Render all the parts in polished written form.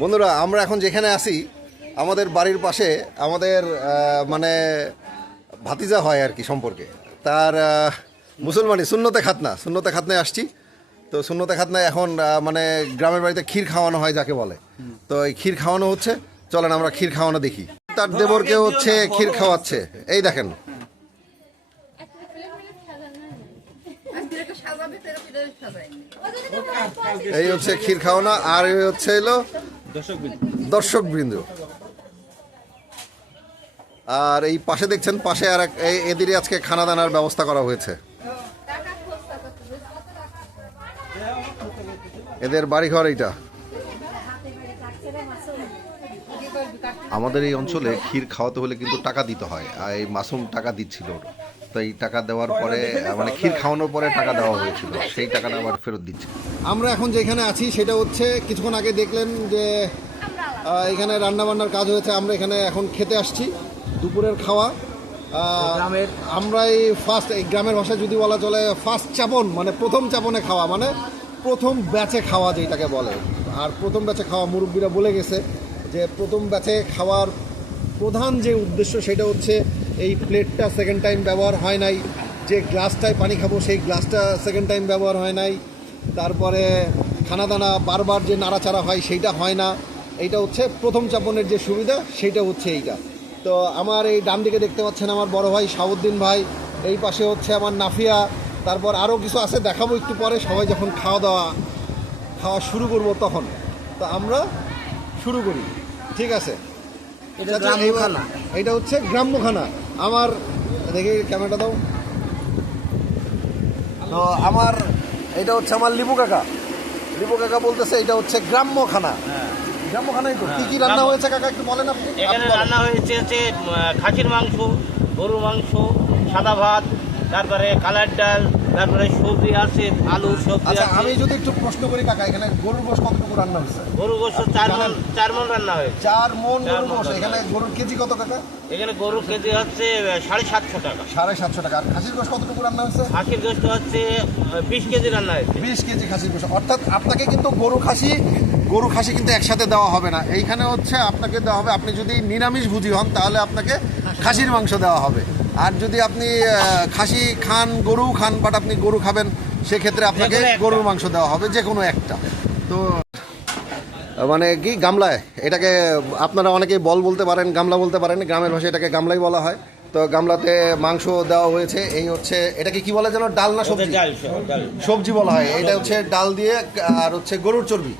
বন্ধুরা, আমরা এখন যেখানে আছি আমাদের বাড়ির পাশে আমাদের মানে ভাতিজা হয় আর কি সম্পর্কে, তার মুসলমানি সুন্নতে খাতনায় আসছি। তো সুন্নতে খাতনায় এখন মানে গ্রামের বাড়িতে ক্ষীর খাওয়ানো হয় যাকে বলে, তো এই ক্ষীর খাওয়ানো হচ্ছে। চলেন আমরা ক্ষীর খাওয়ানো দেখি। তার দেবরকে হচ্ছে ক্ষীর খাওয়াচ্ছে, এই দেখেন। এই হচ্ছে ক্ষীর খাওয়ানো, আর এই হচ্ছে এলো দর্শকবৃন্দ। আর এই পাশে দেখছেন, পাশে আর এদেরই আজকে খানা দানার ব্যবস্থা করা হয়েছে। এদের বাড়িঘর এইটা। আমাদের এই অঞ্চলে ক্ষীর খাওয়াতে হলে কিন্তু টাকা দিতে হয়, আর এই মাসুম টাকা দিচ্ছিল। তো এই টাকা দেওয়ার পরে মানে ক্ষীর খাওয়ানোর পরে টাকা দেওয়া হয়েছিল, সেই টাকাটা আবার ফেরত দিচ্ছে। আমরা এখন যেখানে আছি সেটা হচ্ছে, কিছুক্ষণ আগে দেখলেন যে এখানে রান্নাবান্নার কাজ হয়েছে। আমরা এখানে এখন খেতে আসছি দুপুরের খাওয়া। আমরা এই ফার্স্ট, এই গ্রামের ভাষায় যদি বলা চলে ফার্স্ট চাপন, মানে প্রথম চাপনে খাওয়া, মানে প্রথম ব্যাচে খাওয়া যেটাকে বলে। আর প্রথম ব্যাচে খাওয়া মুরব্বীরা বলে গেছে যে প্রথম ব্যাচে খাওয়ার প্রধান যে উদ্দেশ্য সেটা হচ্ছে এই প্লেটটা সেকেন্ড টাইম ব্যবহার হয় নাই, যে গ্লাসটায় পানি খাবো সেই গ্লাসটা সেকেন্ড টাইম ব্যবহার হয় নাই, তারপরে খানাদানা বারবার যে নাড়াচাড়া হয় সেইটা হয় না। এইটা হচ্ছে প্রথম চাপনের যে সুবিধা, সেইটা হচ্ছে এইটা। তো আমার এই ডান দিকে দেখতে পাচ্ছেন আমার বড় ভাই শাহাবুদ্দিন ভাই, এই পাশে হচ্ছে আমার নাফিয়া, তারপর আরও কিছু আছে দেখাবো একটু পরে। সবাই যখন খাওয়া শুরু করব তখন। তো আমরা শুরু করি, ঠিক আছে? এটা হচ্ছে গ্রাম্য খানা। আমার দেখি ক্যামেরাটা দাও। তো আমার এটা হচ্ছে আমার লিপু কাকা বলতেছে এটা হচ্ছে গ্রাম্য খানা। গ্রাম্য খানাই তো কি কি রান্না হয়েছে কাকা একটু বলেন আপনি। এখানে রান্না হয়েছে খাসির মাংস, গরুর মাংস, সাদা ভাত, তারপরে কালার ডাল, তারপরে সবজি আছে, আলু সবজি আছে। আমি যদি একটু প্রশ্ন করি কাকা, এখানে গরুর গোশত কতটুকু রান্না হয়েছে? গরুর গোশত 4 মণ রান্না হয়েছে। 4 মণ গরুর গোশত। এখানে গরুর কেজি কত কাকা? এখানে গরুর কেজি হচ্ছে 750 টাকা। 750 টাকা। আর খাসির গোশত কতটুকু রান্না হয়েছে? খাসির গোশত হচ্ছে 20 কেজি রান্না হয়েছে। 20 কেজি খাসির গোশত। অর্থাৎ আপনাকে কিন্তু গরু খাসি কিন্তু একসাথে দেওয়া হবে না। এইখানে হচ্ছে আপনাকে দেওয়া হবে, আপনি যদি নিরামিষ ভুজি হন তাহলে আপনাকে খাসির মাংস দেওয়া হবে। আর যদি আপনি খাসি খান, গরু খান, বাট আপনি গরু খাবেন, সেক্ষেত্রে আপনাকে গরুর মাংস দেওয়া হবে, যে কোনো একটা। তো মানে কি গামলায়, এটাকে আপনারা অনেকেই বল বলতে পারেন, গামলা বলতে পারেন, গ্রামের ভাষায় এটাকে গামলাই বলা হয়। তো গামলাতে মাংস দেওয়া হয়েছে। এই হচ্ছে, এটাকে কি বলে যেন, ডাল না সবজি? সবজি বলা হয়। এটা হচ্ছে ডাল দিয়ে, আর হচ্ছে গরুর চর্বি,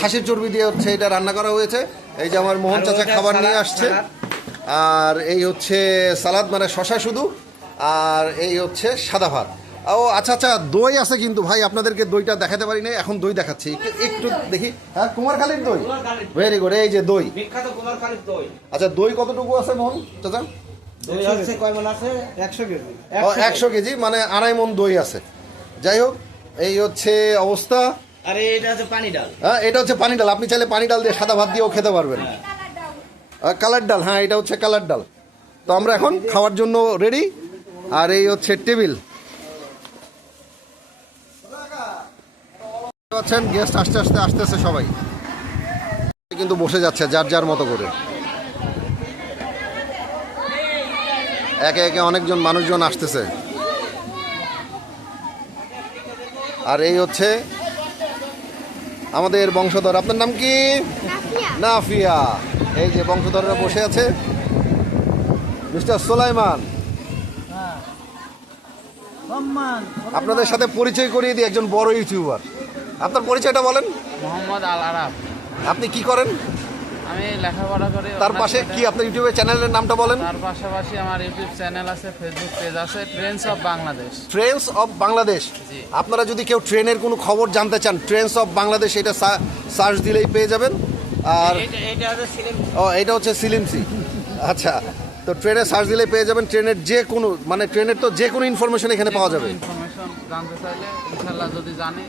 খাসির চর্বি দিয়ে হচ্ছে এটা রান্না করা হয়েছে। এই যে আমার মোহন চাচা খাবার নিয়ে আসছে। আর এই হচ্ছে সালাদ, মানে শশা শুধু। আর এই হচ্ছে সাদা ভাত। ও আচ্ছা, দই আছে কিন্তু ভাই, আপনাদেরকে দইটা দেখাতে পারি না, এখন দই দেখাচ্ছি, একটু দেখি। হ্যাঁ, কুমারখালীর দই, ভেরি গুড। এই যে দই, বিখ্যাত কুমারখালীর দই। আচ্ছা, দই কতটুকু আছে মোহন চাচা? দই আছে কয় মণ আছে? 100 কেজি। 100 কেজি, মানে 2.5 মণ দই আছে। যাই হোক, এই হচ্ছে অবস্থা। আরে এটা হচ্ছে পানি ডাল। হ্যাঁ, এটা হচ্ছে পানি ডাল। আপনি চাইলে পানি ডাল দিয়ে সাদা ভাত দিয়েও খেতে পারবেন। কালার ডাল, হ্যাঁ এটা হচ্ছে কালার ডাল। তো আমরা এখন খাওয়ার জন্য রেডি। আর এই হচ্ছে টেবিল। পাচ্ছেন গেস্ট আসতেছে সবাই, কিন্তু বসে যাচ্ছে যার যার মতো করে। একে একে অনেকজন মানুষজন আসতেছে। আর এই হচ্ছে আমাদের বংশধর। আপনার নাম কি? নাফিয়া। এই যে বংশধররা বসে আছে, মিস্টার সোলাইমান। আপনাদের সাথে পরিচয় করিয়ে দিই, একজন বড় ইউটিউবার। আপনার পরিচয়টা বলেন। মোহাম্মদ আল আরাফ। আপনি কি করেন? আমি লেখাপড়া করি। তার পাশে কি আপনার ইউটিউবের চ্যানেলের নামটা বলেন। তার পাশাপাশি আমার ইউটিউব চ্যানেল আছে, ফেসবুক পেজ আছে, Trends of Bangladesh. Trends of Bangladesh. আপনারা যদি কেউ ট্রেনের কোনো খবর জানতে চান, ট্রেন্ডস অফ বাংলাদেশ এটা সার্চ দিলেই পেয়ে যাবেন। আর এটা হচ্ছে সিলিমসি। আচ্ছা, তো ট্রেনে সার্চ দিলে পেয়ে যাবেন। ট্রেনের যে কোনো, মানে ট্রেনের তো যে কোনো ইনফরমেশন এখানে পাওয়া যাবে। ইনফরমেশন জানতে চাইলে ইনশাআল্লাহ যদি জানি।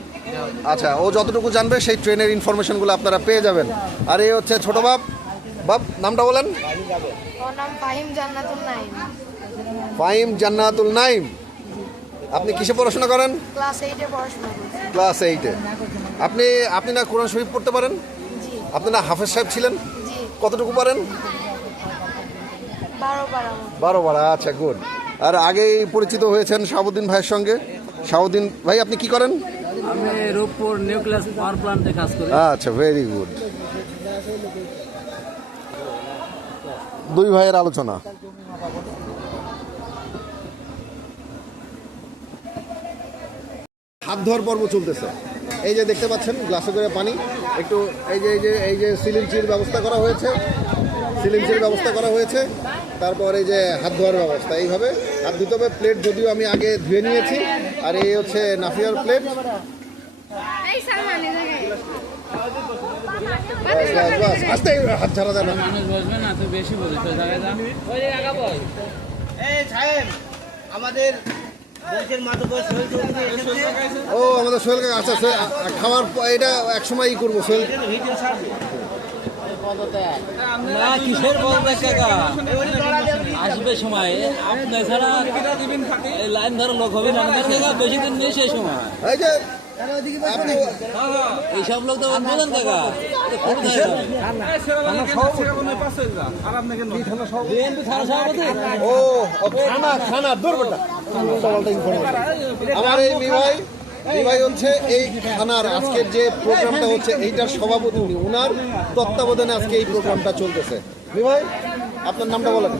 আচ্ছা, ও যতটুকু জানবে সেই ট্রেনের ইনফরমেশনগুলো আপনারা পেয়ে যাবেন। আর এই হচ্ছে ছোট বাপ, নামটা বলেন। ফাহিম জান্নাতুল নাইম। আপনি কিসে পড়াশোনা করেন? ক্লাস 8-এ পড়াশোনা করছি। ক্লাস 8-এ। আপনি না কোরআন শরীফ পড়তে পারেন? জি। আপনি না হাফেজ সাহেব ছিলেন? জি কতটুকু পারেন? 12 12 আচ্ছা গুড। আর আগেই পরিচিত হয়েছেন শাহাবুদ্দিন ভাইয়ের সঙ্গে। শাহাবুদ্দিন ভাই আপনি কি করেন? আমি রূপপুর নিউক্লিয়াস পাওয়ার প্ল্যান্টে কাজ করি। আচ্ছা ভেরি গুড। দুই ভাইয়ের আলোচনা। হাত ধোয়ার পর্ব চলতেছে। এই যে দেখতে পাচ্ছেন গ্লাসে করে পানি, একটু এই যে সিলিঞ্চির ব্যবস্থা করা হয়েছে, তারপর এই যে হাত ধোয়ার ব্যবস্থা। এইভাবে হাত ধুতে হবে। প্লেট যদিও আমি আগে ধুয়ে নিয়েছি। আর এই হচ্ছে নাফিয়ার প্লেট। আস্তে হাত ছাড়া যায় না। মানুষ বসবে না, তো বেশি বসে তো জায়গায় যা। এই সাহেব, আমাদের দেশের মাতব্বর সোহেল চৌধুরী এসেছে। ও আমাদের সোহেল কাকা। আচ্ছা খাওয়ার এটা এক সময়ই করবো সোহেল। না কিসের বলবে কাকা আসবে সময় আপনি ছাড়া এই লাইন ধরো লোক হবে না কাকা বেশি দিন নেই সেই সময় এই যে আপনি এইসব লোক তো বলেন কাকা ও খানা দূরবটা আমার এই মিভাই হচ্ছে এই খানার আজকের যে প্রোগ্রামটা হচ্ছে এইটার সভাপতি উনি। ওনার তত্ত্বাবধানে আজকে এই প্রোগ্রামটা চলতেছে। মিভাই আপনার নামটা বলেন।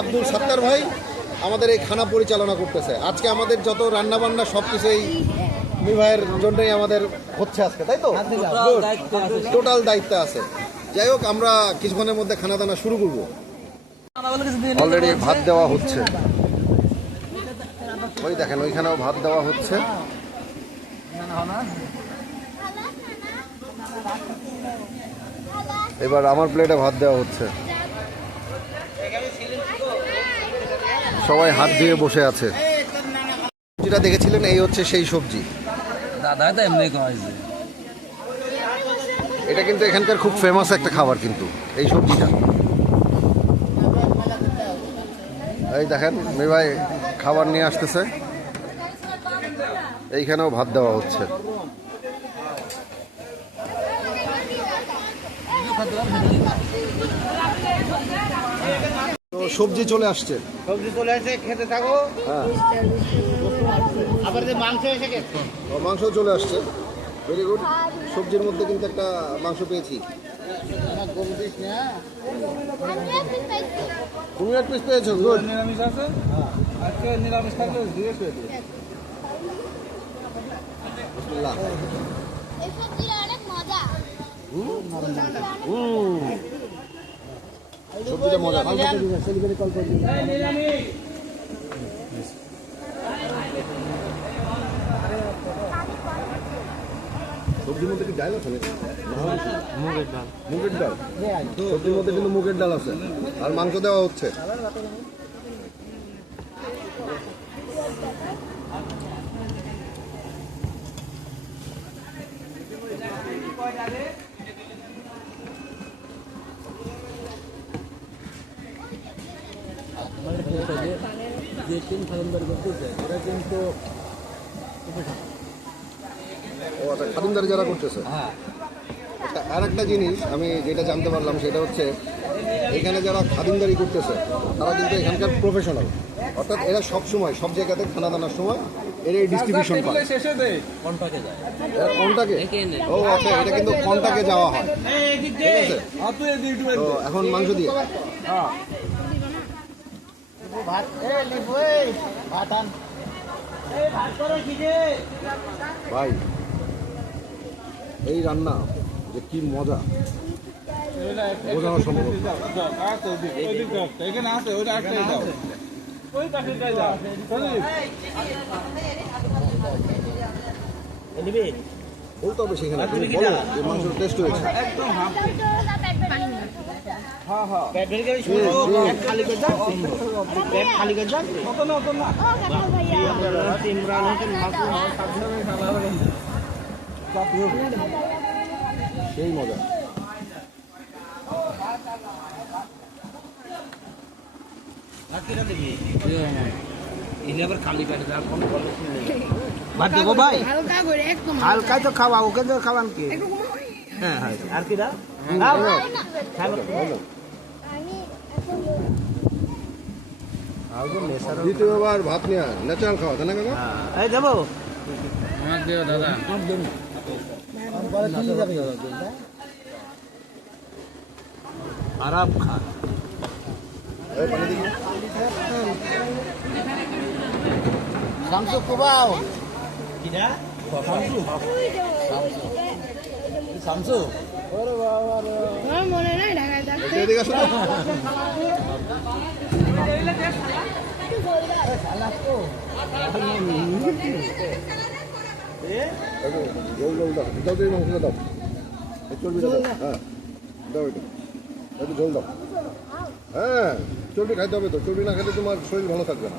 আব্দুল সাত্তার ভাই আমাদের এই খানা পরিচালনা করতেছে। আজকে আমাদের যত রান্না বান্না সব কিছু এই মিভাইয়ের জন্যই আমাদের হচ্ছে আজকে, তাই তো? টোটাল দায়িত্ব আছে। যাই হোক আমরা কিছুক্ষণের মধ্যে খানা দানা শুরু করব। অলরেডি ভাত দেওয়া হচ্ছে। ওই দেখেন ওইখানেও ভাত দেওয়া হচ্ছে। এবার আমার প্লেটে ভাত দেওয়া হচ্ছে। সবাই হাত দিয়ে বসে আছে। যেটা দেখেছিলেন এই হচ্ছে সেই সবজি। দাদা তো এমনি কয়েছে এটা কিন্তু এখানকার খুব ফেমাস একটা খাবার কিন্তু এই সবজিটা। এই দেখেন ভাই খাবার নিয়ে আসতেছে। এইখানেও ভাত দেওয়া হচ্ছে। তো সবজি চলে আসছে। খেতে থাকো। হ্যাঁ আবার যে মাংস এসে গেছে। মাংস চলে আসছে। Very good. সবজির মধ্যে কিন্তু একটা মাংস পেয়েছি। তুমি এক পিস পেয়েছো? গুড। নিরামিষ আছে আজকে নিরামিষ থাকলে জিজ্ঞেস করে দিই। বিসমিল্লাহ। এই সবজিটা অনেক মজা। সবজিটা মজা। সবজির মধ্যে কি ডাল আছে? মুগের ডাল। সবজির মধ্যে কিন্তু মুগের ডাল আছে। আর মাংস দেওয়া হচ্ছে। যে তিন খালেন্দার করতেছে এটা কিন্তু ও আচ্ছা খাদিমদারি যারা করতেছে। আর একটা জিনিস আমি যেটা জানতে পারলাম সেটা হচ্ছে এখানে যারা খাদিমদারি করতেছে তারা কিন্তু এখানকার প্রফেশনাল। অর্থাৎ এরা সব সময় সব জায়গাতে খানা দানার সময় এর এই ডিস্ট্রিবিউশন পায়। কন্টাকে যায় কন্টাকে? ও আচ্ছা এটা কিন্তু কন্টাকে যাওয়া হয়। ঠিক আছে। তো এখন মাংস দিয়ে ভাত ভাত আন। ভাত করো কি যে ভাই এই রান্না যে কি মজা বোঝানো সম্ভব না। এখানে আছে ওইটা একটাই দাও ওই পাশেটাই দাও নিবি। বলতে হবে সেখানে তুমি বলো যে মাংসের টেস্ট হয়েছে। একদম হাফ হ্যাঁ হ্যাঁ পেট ভরে গেলে শুনো, পেট খালি করে দাও। পেট খালি করে দাও। কত না ইমরান হোসেন মাসুম সেই মজা। ইনি আবার খালি পেটে যার কোনো বলে ভাত দেবো ভাই হালকা করে একদম হালকা তো খাওয়া ওকে তো খাওয়ান কি হ্যাঁ হ্যাঁ আর কি দাও খাও। দ্বিতীয়বার ভাত নিয়ে ন্যাচারাল খাওয়া তাই না কাকা? এই দেবো আরাম খা এই পানি দিবি? শামসু কুবাও কিরা শামসু আমার মনে নাই ঢাকায় থাকতে এদিকে আসো তো। জল জল দাও, দাও তো এই মাংসটা দাও, এই চর্বিটা দাও, হ্যাঁ দাও এটা, একটু জল দাও। হ্যাঁ চর্বি খাইতে হবে তো, চর্বি না খেলে তোমার শরীর ভালো থাকবে না।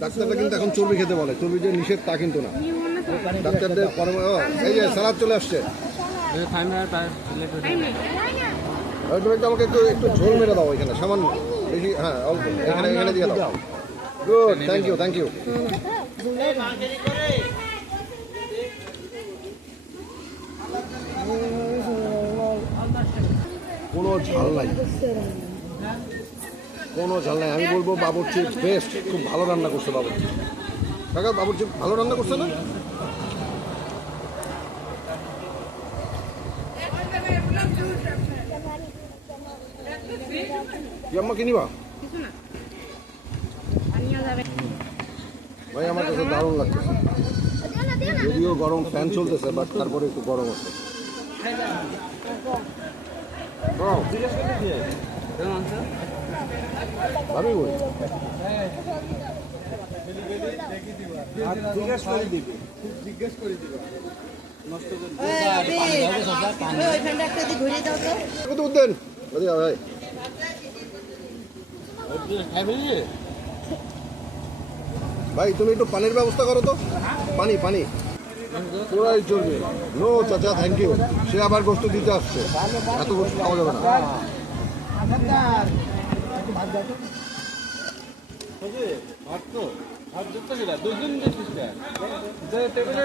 ডাক্তাররা কিন্তু এখন চর্বি খেতে বলে, চর্বি যে নিষেধ তা কিন্তু না। ডাক্তারদের এই যে সালাদ চলে আসছে, তুমি একটু আমাকে একটু একটু ঝোল মেরে দাও এখানে সামান্য বেশি, হ্যাঁ অল্প এখানে এখানে দিয়ে দাও। Good, thank you thank you. কোনো ঝাল নাই, কোনো ঝাল নাই। আমি বলবো বাবুর্চি বেস্ট, খুব ভালো রান্না করছে বাবুর্চি। কাকা বাবুর্চি ভালো রান্না করছে না? কি আম্মা কিনিবা? ভাই আমার কাছে দারুণ লাগতেছে, যদিও গরম ফ্যান চলতেছে বাট তারপরে একটু গরম আছে। ভাবি বই কত উদ্দেন ভাই, ভাই তুমি একটু পানির ব্যবস্থা করো তো, পানি পানি পুরাই চলবে। নো চাচা থ্যাংক ইউ, সে আবার গোস্ত দিতে আসছে, এত গোস্ত খাওয়া যাবে না।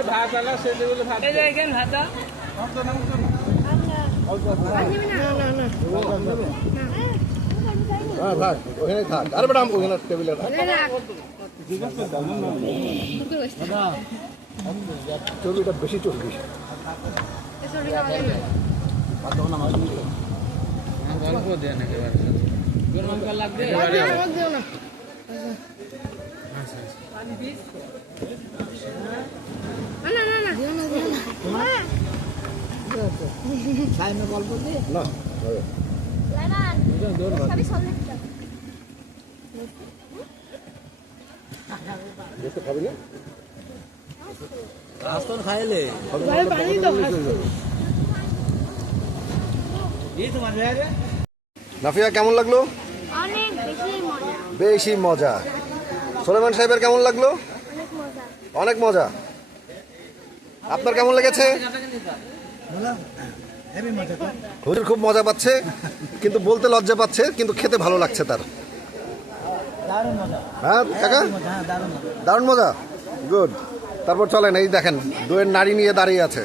ভাত আলা সে টেবিলে ভাত হ্যাঁ থাক ওখানে থাক, আরে ম্যাডাম ওখানে টেবিলে থাক। চর্বিটা বেশি চর্বি। গল্প দেন একেবারে না গোস্ত খাবি না? আস্তন খাইলে নাফিয়া কেমন লাগলো? অনেক বেশি মজা, বেশি মজা। সোলেমান সাহেবের কেমন লাগলো? অনেক মজা। অনেক মজা। আপনার কেমন লেগেছে? হুজুর খুব মজা পাচ্ছে, কিন্তু বলতে লজ্জা পাচ্ছে, কিন্তু খেতে ভালো লাগছে তার। হ্যাঁ কাকা দারুণ মজা, গুড। তারপর চলেন, এই দেখেন দইয়ের নাড়ি নিয়ে দাঁড়িয়ে আছে,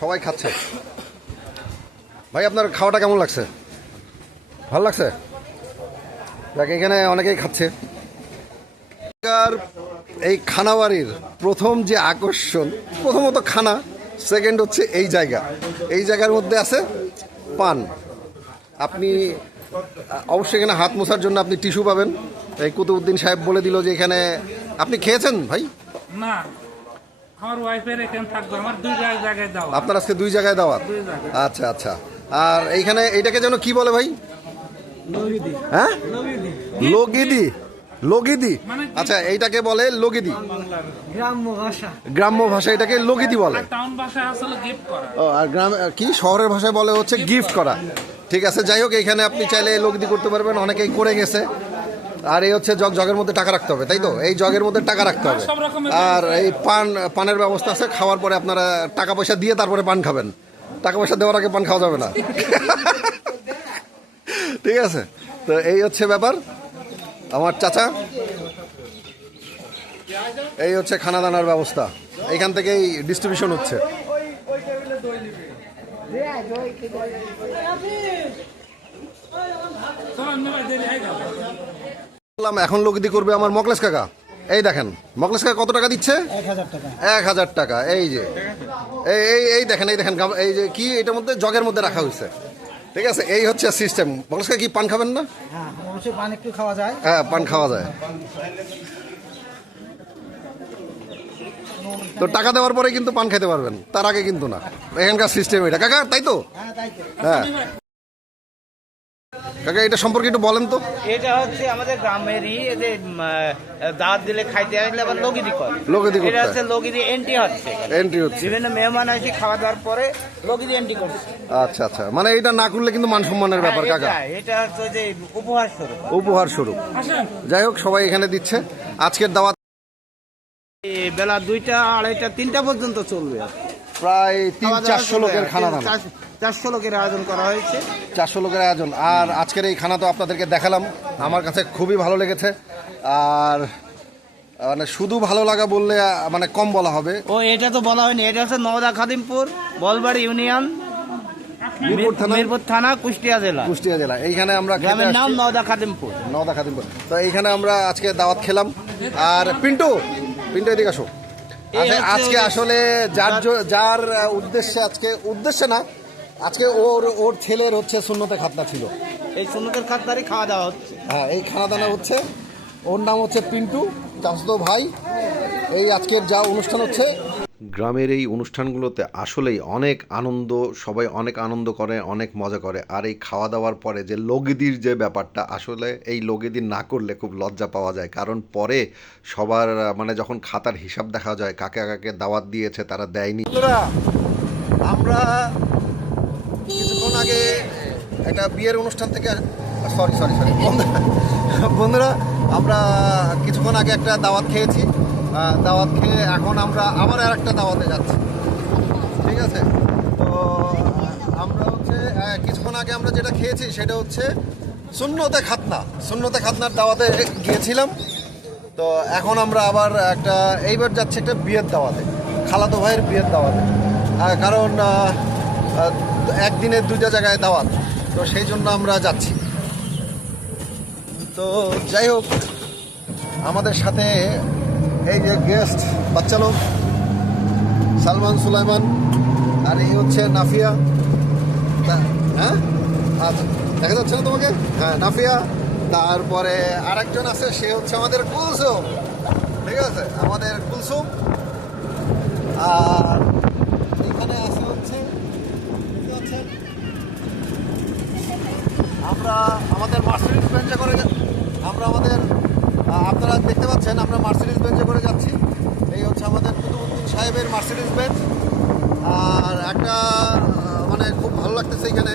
সবাই খাচ্ছে। ভাই আপনার খাওয়াটা কেমন লাগছে? ভালো লাগছে? দেখ এখানে অনেকেই খাচ্ছে। এই খানাবাড়ির প্রথম যে আকর্ষণ, প্রথমত খানা, সেকেন্ড হচ্ছে এই জায়গা। এই জায়গার মধ্যে আছে পান। আপনি অবশ্যই এখানে হাত মোছার জন্য আপনি টিস্যু পাবেন। এই কুতুবউদ্দিন সাহেব বলে দিল যে এখানে আপনি খেয়েছেন ভাই? না, আমার ওয়াইফের এখানে থাকবে, আমার দুই জায়গায় দাও। আপনার আজকে দুই জায়গায় দাওয়াত? আচ্ছা আচ্ছা। আর এইখানে এইটাকে যেন কি বলে ভাই? হ্যাঁ লগিদি, লগিদি। আচ্ছা এইটাকে বলে লগিদি, গ্রাম্য ভাষা এটাকে লগিদি বলে। টাউন ভাষায় আসলে গিফট করা। ও আর গ্রাম কি শহরের ভাষায় বলে হচ্ছে গিফট করা। ঠিক আছে, যাই হোক এখানে আপনি চাইলে লগিদি করতে পারবেন, অনেকেই করে গেছে। আর এই হচ্ছে জগের মধ্যে টাকা রাখতে হবে, তাই তো? এই জগের মধ্যে টাকা রাখতে হবে। আর এই পানের ব্যবস্থা আছে, খাওয়ার পরে আপনারা টাকা পয়সা দিয়ে তারপরে পান খাবেন। টাকা পয়সা দেওয়ার আগে পান খাওয়া যাবে না। ঠিক আছে, তো এই হচ্ছে ব্যাপার, আমার চাচা। এই হচ্ছে খানা দানার ব্যবস্থা, এইখান থেকেই ডিস্ট্রিবিউশন হচ্ছে। বললাম এখন লোকদি করবে আমার মকলেশ কাকা। এই দেখেন মকলেশ কাকা কত টাকা দিচ্ছে? 1000 টাকা। এই যে এই দেখেন, এই দেখেন, এই যে কি এটার মধ্যে জগের মধ্যে রাখা হয়েছে। ঠিক আছে, এই হচ্ছে সিস্টেম। মকলেশ কাকা কি পান খাবেন না? হ্যাঁ, অবশ্যই পান একটু খাওয়া যায়। হ্যাঁ, পান খাওয়া যায়। তো টাকা দেওয়ার পরে কিন্তু পান খেতে পারবেন, তার আগে কিন্তু না। এখানকার সিস্টেম এটা কাকা, তাই তো? হ্যাঁ, তাই তো। হ্যাঁ কাকা, এটা সম্পর্কে একটু বলেন তো। এটা হচ্ছে আমাদের গ্রামেরই, এদের দাঁত দিলে খাইতে আসলে আবার লগিদি করে। লগিদি করতে এটা হয়। হচ্ছে লগিদি এন্ট্রি হচ্ছে, এন্ট্রি হচ্ছে। বিভিন্ন মেহমান আসে খাওয়া দাওয়ার পরে লগিদি এন্ট্রি করছে। আচ্ছা আচ্ছা, মানে এটা না করলে কিন্তু মান সম্মানের ব্যাপার কাকা, এটা হচ্ছে যে উপহার স্বরূপ। উপহার স্বরূপ। যাই হোক, সবাই এখানে দিচ্ছে। আজকের দাওয়াত বেলা 2টা, 2:30, 3টা পর্যন্ত চলবে। প্রায় 300-400 লোকের খানা দানা, 400 লোকের আয়োজন করা হয়েছে। 400 লোকের আয়োজন। আর আজকের এই খানা তো আপনাদেরকে দেখালাম, আমার কাছে খুবই ভালো লেগেছে। আর মানে শুধু ভালো লাগা বললে মানে কম বলা হবে। ও এটা তো বলা হয়নি, এটা হচ্ছে নওদা খাদিমপুর, বলবাড়ি ইউনিয়ন, মিরপুর থানা, কুষ্টিয়া জেলা। কুষ্টিয়া জেলা। এইখানে আমরা খেতে গ্রামের নাম আসছি। নওদা খাদিমপুর। নওদা খাদিমপুর। তো এইখানে আমরা আজকে দাওয়াত খেলাম। আর পিন্টু এদিকে আসো। আজকে আসলে যার উদ্দেশ্যে, উদ্দেশ্যে না, আজকে ওর ছেলের হচ্ছে সুন্নতে খাতনা ছিল। এই সুন্নতের খাতনারই খাওয়া দাওয়া হচ্ছে। হ্যাঁ, এই খানা দানা হচ্ছে। ওর নাম হচ্ছে পিন্টু, চাচাতো ভাই। এই আজকের যা অনুষ্ঠান হচ্ছে, গ্রামের এই অনুষ্ঠানগুলোতে আসলেই অনেক আনন্দ, সবাই অনেক আনন্দ করে, অনেক মজা করে। আর এই খাওয়া দাওয়ার পরে যে লগিদির যে ব্যাপারটা, আসলে এই লগিদির না করলে খুব লজ্জা পাওয়া যায়। কারণ পরে সবার মানে যখন খাতার হিসাব দেখা যায় কাকে কাকে দাওয়াত দিয়েছে, তারা দেয়নি। আমরা কিছুক্ষণ আগে একটা বিয়ের অনুষ্ঠান থেকে সরি বন্ধুরা, আমরা কিছুক্ষণ আগে একটা দাওয়াত খেয়েছি। দাওয়াত খেয়ে এখন আমরা আবার আর একটা দাওয়াতে যাচ্ছি। ঠিক আছে, তো আমরা হচ্ছে কিছুক্ষণ আগে আমরা যেটা খেয়েছি সেটা হচ্ছে সুন্নতে খাতনার দাওয়াতে গিয়েছিলাম। তো এখন আমরা আবার এইবার যাচ্ছি একটা বিয়ের দাওয়াতে, খালাতো ভাইয়ের বিয়ের দাওয়াতে। কারণ একদিনে 2টা জায়গায় দাওয়াত, তো সেই জন্য আমরা যাচ্ছি। তো যাই হোক, আমাদের সাথে এই যে গেস্ট বাচ্চা লোক সালমান সুলাইমান, আর এই হচ্ছে নাফিয়া। হ্যাঁ, আচ্ছা, দেখা যাচ্ছে না তোমাকে? হ্যাঁ, নাফিয়া। তারপরে আরেকজন আছে, সে হচ্ছে আমাদের কুলসুম। ঠিক আছে, আমাদের কুলসুম। আর এখানে আছে হচ্ছে আমরা আমাদের মার্সিডিজ বেঞ্চে করে আপনারা দেখতে পাচ্ছেন আমরা মার্সিডিজ বেঞ্চে করে যাচ্ছি। এই হচ্ছে আমাদের কুতুবউদ্দিন সাহেবের মার্সিডিজ বেঞ্চ। আর একটা মানে খুব ভালো লাগতেছে এখানে।